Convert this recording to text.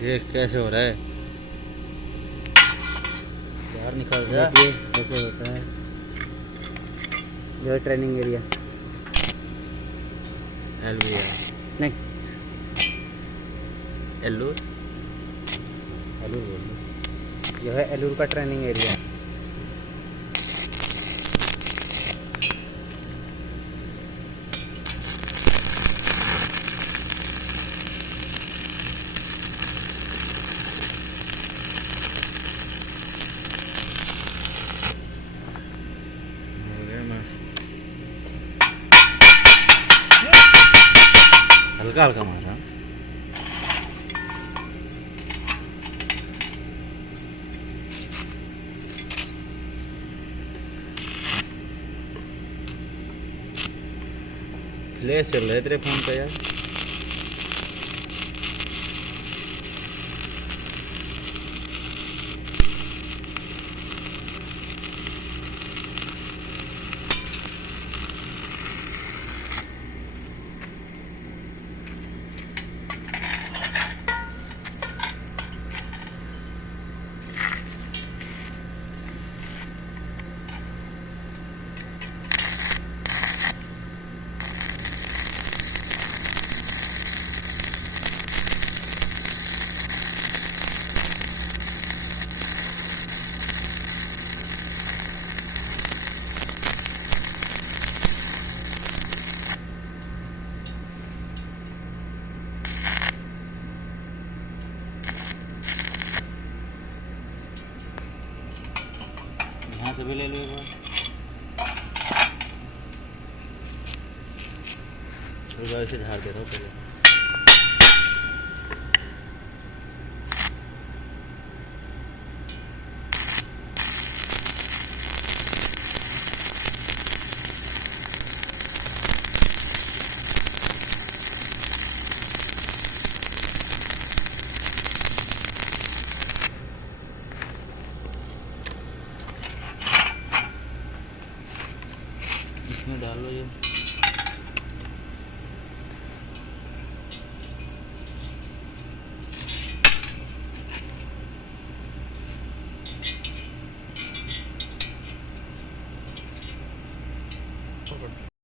देख कैसे हो रहा है। बाहर निकल जा। देखिए ऐसे होता है। जो है ट्रेनिंग एरिया। एलवीआर नहीं, एल्लूर एलूर बोल दो। जो है एलूर का ट्रेनिंग एरिया। हो गया मस्त। हल्का हल्का मारा। फ्लैश चल रहा है तेरे फोन पे यार। यहाँ से भी ले लो एक बार। एक बार इसे झाड़ दे रहा हूँ पहले। इसमें डाल लो ये।